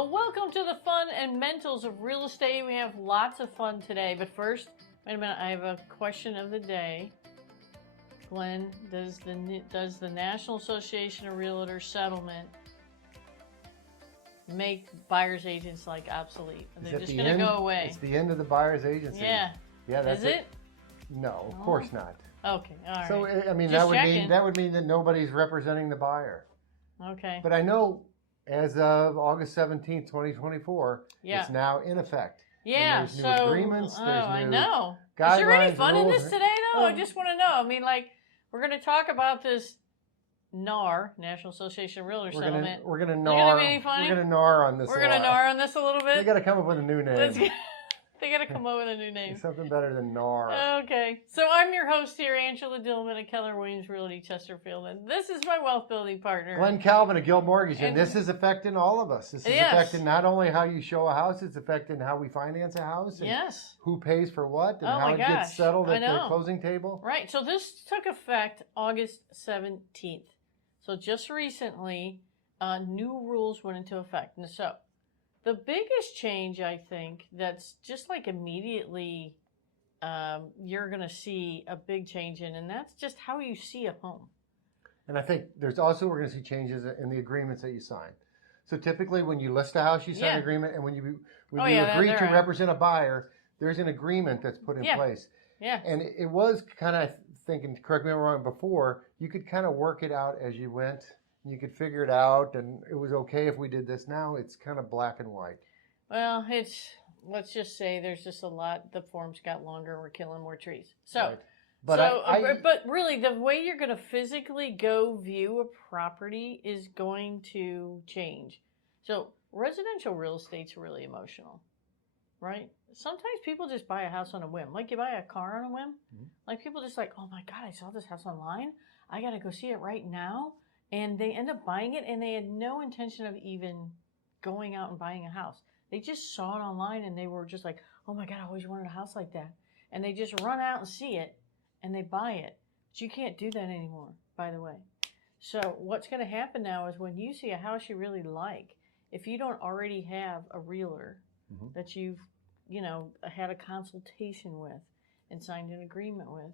Well, welcome to the fun and mentals of real estate. We have lots of fun today. But first, wait a minute, I have a question of the day. Glenn, does the National Association of Realtors settlement make buyer's agents like obsolete? They're just going to go away. It's the end of the buyer's agency. Yeah. Yeah, that's Is it? No, of course not. Okay, all right. So I mean, Just that would mean that nobody's representing the buyer. Okay. But I know as of August 17th, 2024, it's now in effect. Yeah. And there's new agreements. There's new I know. Guidelines, is there any fun in rules. this today, though? I just want to know. I mean, like, we're going to talk about this NAR, National Association of Realtors settlement. We're gonna NAR. We're gonna NAR on this. We're gonna NAR on this a little bit. They got to come up with a new name. They got to come up with a new name. Something better than NAR. Okay. So I'm your host here, Angela Dillmon at Keller Williams Realty Chesterfield, and this is my wealth building partner, Glen Calvin at Guild Mortgage, and this is affecting all of us. This is affecting not only how you show a house, it's affecting how we finance a house, and who pays for what, and how it gets settled at the closing table. Right. So this took effect August 17th. So just recently, new rules went into effect. And so the biggest change, I think, that's just like immediately you're going to see a big change in, and that's just how you see a home. And I think we're going to see changes in the agreements that you sign. So typically when you list a house, you sign an agreement, and when you agree to represent a buyer, there's an agreement that's put in place. Yeah. And it was kind of thinking, correct me if I'm wrong, before, you could kind of work it out as you went. You could figure it out, and it was okay if we did this. Now it's kind of black and white. Well, let's just say there's just a lot. The forms got longer. We're killing more trees. So, right. But really, the way you're going to physically go view a property is going to change. So residential real estate's really emotional, right? Sometimes people just buy a house on a whim. Like you buy a car on a whim. Mm-hmm. Like people just like, oh my God, I saw this house online. I got to go see it right now. And they end up buying it, and they had no intention of even going out and buying a house. They just saw it online, and they were just like, oh my God, I always wanted a house like that. And they just run out and see it, and they buy it. But you can't do that anymore, by the way. So what's going to happen now is when you see a house you really like, if you don't already have a realtor that you've, had a consultation with and signed an agreement with,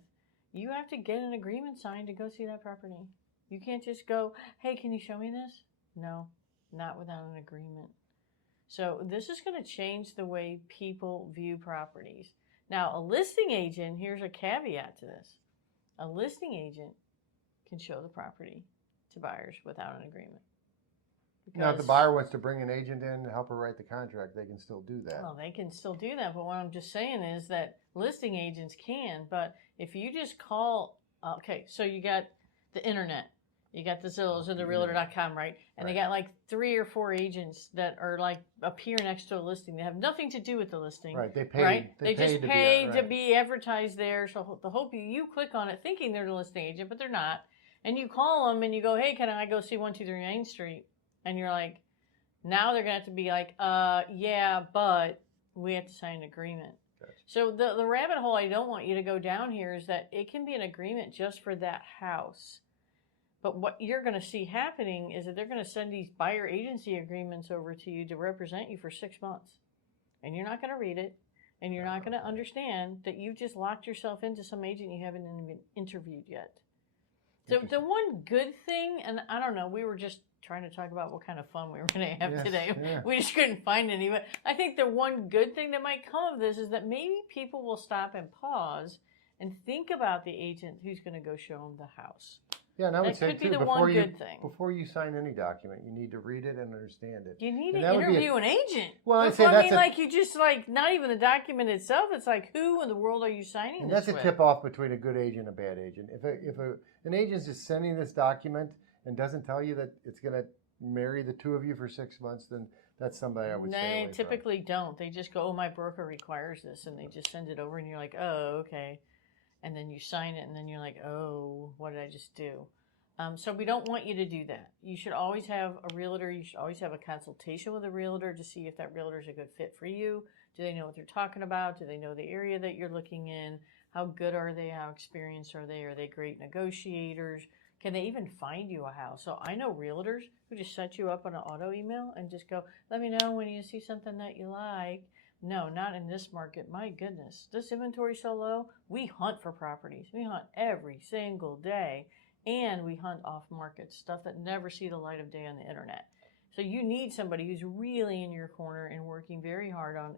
you have to get an agreement signed to go see that property. You can't just go, hey, can you show me this? No, not without an agreement. So this is going to change the way people view properties. Now, a listing agent, here's a caveat to this. A listing agent can show the property to buyers without an agreement. Now, if the buyer wants to bring an agent in to help her write the contract, they can still do that. Well, they can still do that, but what I'm just saying is that listing agents can, but if you just call, so you got the internet. You got the Zillows or the Realtor.com, right? And they got like 3 or 4 agents that are like appear next to a listing. They have nothing to do with the listing. Right. They pay. Right? They just pay to be be advertised there. So the hope you click on it thinking they're the listing agent, but they're not. And you call them and you go, hey, can I go see 123 Main Street? And you're like, now they're going to have to be like, yeah, but we have to sign an agreement. Gotcha. So the rabbit hole I don't want you to go down here is that it can be an agreement just for that house. But what you're going to see happening is that they're going to send these buyer agency agreements over to you to represent you for 6 months. And you're not going to read it. And you're not going to understand that you've just locked yourself into some agent you haven't even interviewed yet. So the one good thing, and I don't know, we were just trying to talk about what kind of fun we were going to have today. Yeah. We just couldn't find any. But I think the one good thing that might come of this is that maybe people will stop and pause and think about the agent who's going to go show them the house. Yeah, and I would say too, before you sign any document, you need to read it and understand it. You need to interview an agent. Well, I'd say you just like not even the document itself. It's like, who in the world are you signing and this with? That's a tip off between a good agent and a bad agent. If an agent's just sending this document and doesn't tell you that it's going to marry the two of you for 6 months, then that's somebody I would stay away from. They typically don't. They just go, oh, my broker requires this, and they just send it over, and you're like, oh, okay. And then you sign it, and then you're like, oh, what did I just do? So we don't want you to do that. You should always have a realtor. You should always have a consultation with a realtor to see if that realtor is a good fit for you. Do they know what they're talking about? Do they know the area that you're looking in? How good are they? How experienced are they? Are they great negotiators? Can they even find you a house? So I know realtors who just set you up on an auto email and just go, let me know when you see something that you like. No, not in this market. My goodness, this inventory so low. We hunt for properties. We hunt every single day, and we hunt off market stuff that never see the light of day on the internet. So you need somebody who's really in your corner and working very hard on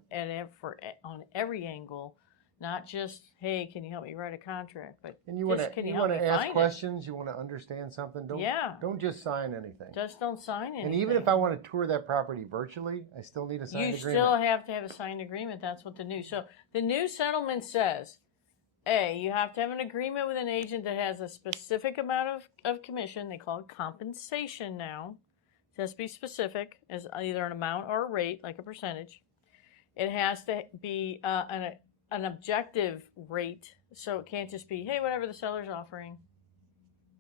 every angle. Not just, hey, can you help me write a contract? But and you want to ask questions. You want to understand something. Don't just sign anything. Just don't sign anything. And even if I want to tour that property virtually, I still need a signed agreement. You still have to have a signed agreement. That's what the new settlement says. You have to have an agreement with an agent that has a specific amount of commission. They call it compensation now. It has to be specific as either an amount or a rate, like a percentage. It has to be an objective rate, so it can't just be, hey, whatever the seller's offering.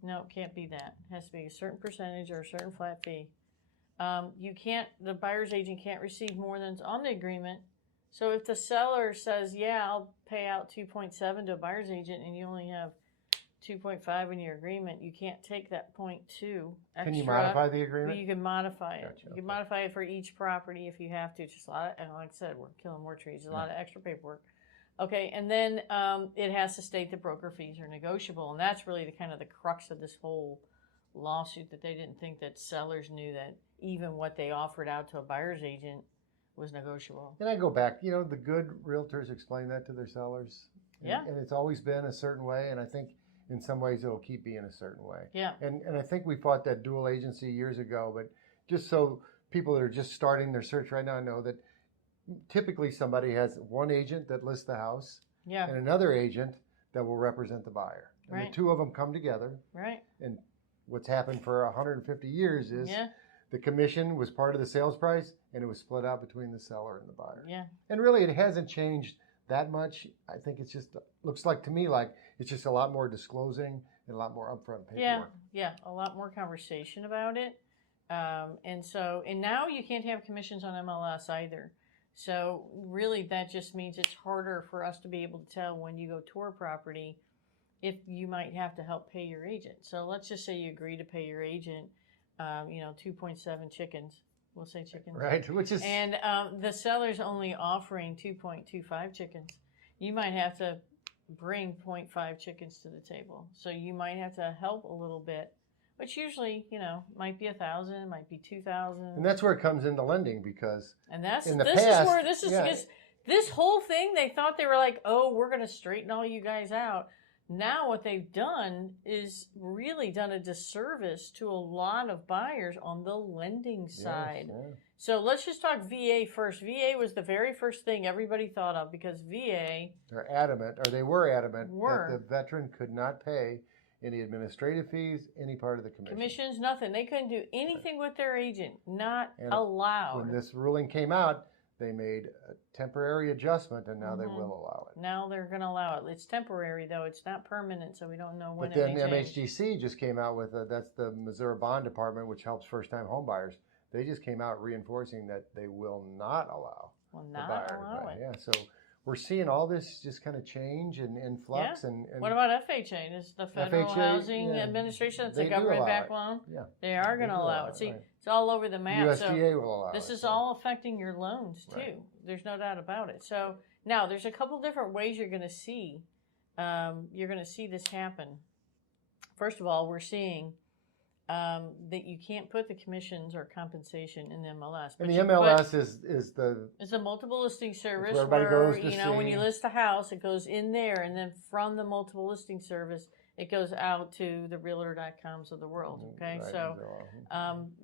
No, it can't be that. It has to be a certain percentage or a certain flat fee. The buyer's agent can't receive more than's on the agreement. So if the seller says, yeah, I'll pay out 2.7 to a buyer's agent and you only have 2.5 in your agreement, you can't take that 0.2 extra. Can you modify the agreement? You can modify it. Gotcha, You can modify it for each property if you have to. It's just a lot of, and like I said, we're killing more trees. A lot of extra paperwork. Okay, and then it has to state that broker fees are negotiable, and that's really the crux of this whole lawsuit, that they didn't think that sellers knew that even what they offered out to a buyer's agent was negotiable. And I go back, the good realtors explain that to their sellers. And it's always been a certain way, and I think in some ways it'll keep being a certain way. Yeah. And I think we fought that dual agency years ago, but just so people that are just starting their search right now know that typically somebody has one agent that lists the house and another agent that will represent the buyer. And the two of them come together. Right. And what's happened for 150 years is the commission was part of the sales price and it was split out between the seller and the buyer. Yeah. And really it hasn't changed that much. I think it's just, looks like to me like it's just a lot more disclosing and a lot more upfront paperwork. Yeah, a lot more conversation about it. And now you can't have commissions on MLS either. So really that just means it's harder for us to be able to tell when you go tour property if you might have to help pay your agent. So let's just say you agree to pay your agent, 2.7 chickens. We'll say chickens. Right, and the seller's only offering 2.25 chickens. You might have to bring 0.5 chickens to the table. So you might have to help a little bit, which usually, might be 1,000, might be 2,000. And that's where it comes into lending because this whole thing, they thought they were like, oh, we're going to straighten all you guys out. Now what they've done is really done a disservice to a lot of buyers on the lending side. Yes, yeah. So let's just talk VA first. VA was the very first thing everybody thought of because VA... They were adamant that the veteran could not pay any administrative fees, any part of the commission. Commissions, nothing. They couldn't do anything with their agent. Not allowed. When this ruling came out, they made a temporary adjustment, and now they will allow it. Now they're going to allow it. It's temporary, though. It's not permanent, so we don't know when it may change. But then MHDC just came out with, that's the Missouri Bond Department, which helps first-time home buyers. They just came out reinforcing that they will not allow the buyer to pay. Yeah, so we're seeing all this just kind of change and in flux. Yeah. And what about FHA? Is the Federal Housing Administration, that's a government-backed loan? Yeah. They are going to allow it. See, it's all over the map. USDA will allow it. This is all affecting your loans, too. Right. There's no doubt about it. So now there's a couple different ways you're going to see this happen. First of all, we're seeing that you can't put the commissions or compensation in the MLS. And the MLS is it's a multiple listing service where everybody goes to when you list a house, it goes in there, and then from the multiple listing service, it goes out to the realtor.coms of the world. Okay, right, so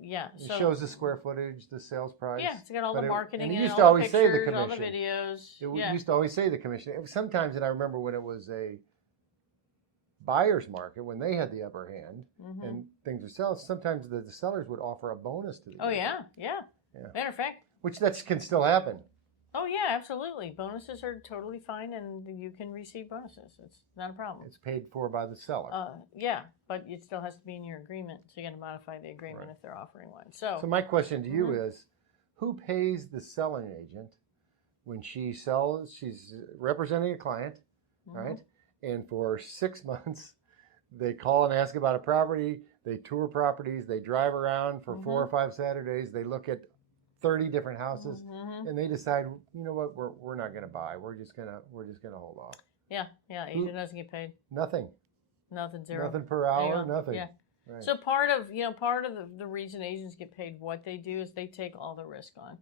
it shows the square footage, the sales price. Yeah, it's got all the marketing and used all to always the pictures, say the commission. all the videos. It used to always say the commission. Sometimes, and I remember when it was a buyer's market, when they had the upper hand and things would sell, sometimes the sellers would offer a bonus to the agent. Yeah. Matter of fact, which that can still happen. Oh yeah, absolutely. Bonuses are totally fine, and you can receive bonuses. It's not a problem. It's paid for by the seller. Yeah, but it still has to be in your agreement, so you're going to modify the agreement if they're offering one. So my question to you is, who pays the selling agent when she sells? She's representing a client, right? And for 6 months, They call and ask about a property. They tour properties. They drive around for 4 or 5 Saturdays. They look at 30 different houses, and they decide, you know what, we're not going to buy. We're just gonna hold off. Yeah. Agent doesn't get paid. Nothing. Zero. Nothing per hour. Nothing. Yeah. Right. So part of the reason agents get paid what they do is they take all the risk on.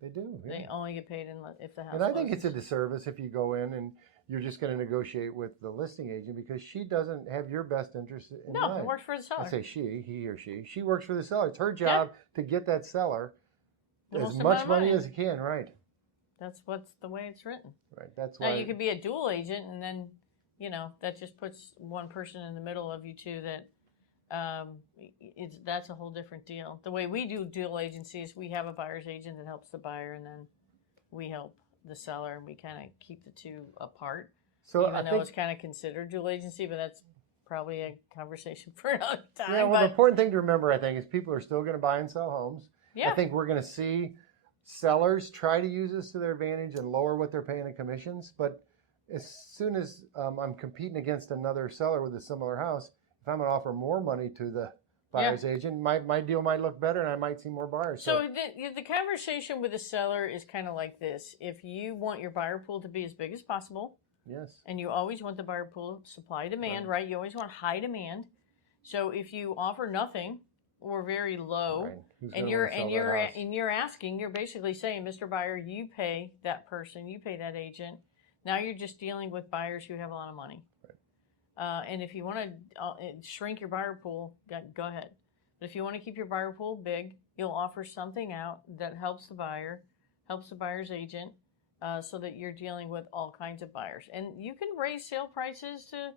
They do. Yeah. They only get paid if the house. And I think it's a disservice if you go in and you're just going to negotiate with the listing agent because she doesn't have your best interest in mind. No, it works for the seller. I say he or she. She works for the seller. It's her job to get that seller as much money as he can. Right. That's the way it's written. Right. That's why. Now you could be a dual agent, and then that just puts one person in the middle of you two. That's a whole different deal. The way we do dual agency is we have a buyer's agent that helps the buyer, and then we help the seller, and we kind of keep the two apart. So even though it's kind of considered dual agency, but that's probably a conversation for another time. Yeah, well, the important thing to remember, I think, is people are still going to buy and sell homes. Yeah. I think we're going to see sellers try to use this to their advantage and lower what they're paying in commissions. But as soon as I'm competing against another seller with a similar house, if I'm going to offer more money to the buyer's agent, my deal might look better and I might see more buyers. So the conversation with the seller is kind of like this. If you want your buyer pool to be as big as possible, yes, and you always want the buyer pool supply demand, right? You always want high demand. So if you offer nothing or very low, and you're asking, you're basically saying, Mr. Buyer, you pay that person, you pay that agent. Now you're just dealing with buyers who have a lot of money. And if you want to shrink your buyer pool, go ahead. But if you want to keep your buyer pool big, you'll offer something out that helps the buyer, helps the buyer's agent, so that you're dealing with all kinds of buyers. And you can raise sale prices to,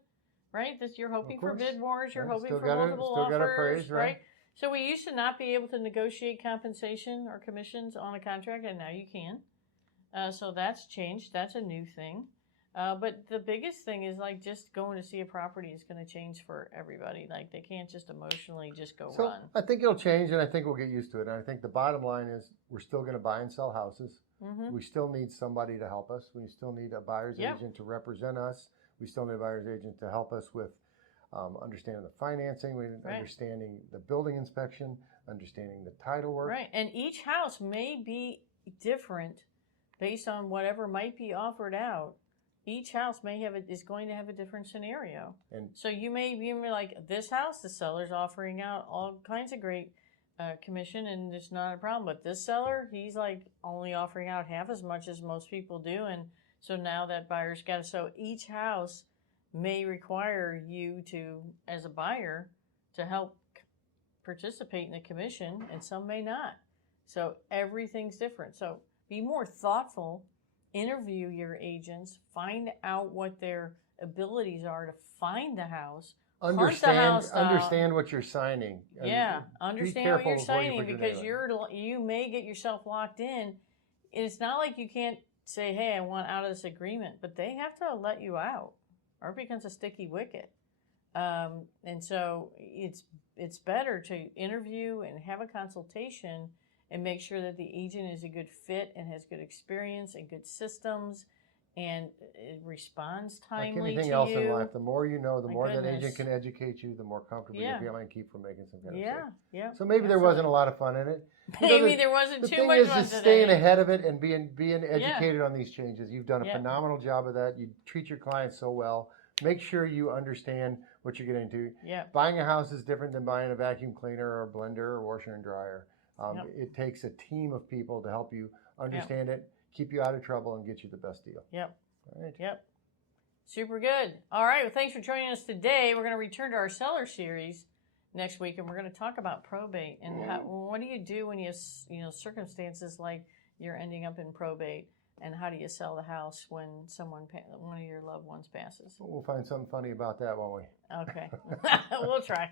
right? You're hoping for bid wars, you're hoping for multiple offers, right? So we used to not be able to negotiate compensation or commissions on a contract, and now you can. So that's changed. That's a new thing. But the biggest thing is like just going to see a property is going to change for everybody. Like they can't just emotionally just go run. I think it'll change, and I think we'll get used to it. And I think the bottom line is we're still going to buy and sell houses. We still need somebody to help us. We still need a buyer's agent to represent us. We still need a buyer's agent to help us with understanding the financing, understanding the building inspection, understanding the title work. Right, and each house may be different based on whatever might be offered out. Each house is going to have a different scenario. And so you may be like, this house, the seller's offering out all kinds of great commission, and it's not a problem. But this seller, he's like only offering out half as much as most people do. And so now that buyer's got to, so each house may require you to, as a buyer, to help participate in the commission, and some may not. So everything's different. So be more thoughtful. Interview your agents, find out what their abilities are to find the house. Understand what you're signing. Yeah, understand what you're signing, because you may get yourself locked in. It's not like you can't say, hey, I want out of this agreement, but they have to let you out or it becomes a sticky wicket. And so it's better to interview and have a consultation and make sure that the agent is a good fit and has good experience and good systems and it responds timely like anything to else you. In life, the more you know, the more that agent can educate you, the more comfortable you feel and keep from making some kind of mistake. Yeah. So maybe there wasn't a lot of fun in it. Maybe there wasn't too much fun today. The thing is staying ahead of it and being educated on these changes. You've done a phenomenal job of that. You treat your clients so well. Make sure you understand what you're getting into. Yeah. Buying a house is different than buying a vacuum cleaner or a blender or washer and dryer. It takes a team of people to help you understand it, keep you out of trouble, and get you the best deal. Yep. All right. Yep. Super good. All right. Well, thanks for joining us today. We're going to return to our seller series next week, and we're going to talk about probate and what do you do when you have circumstances like you're ending up in probate, and how do you sell the house when one of your loved ones passes? We'll find something funny about that, won't we? Okay. We'll try.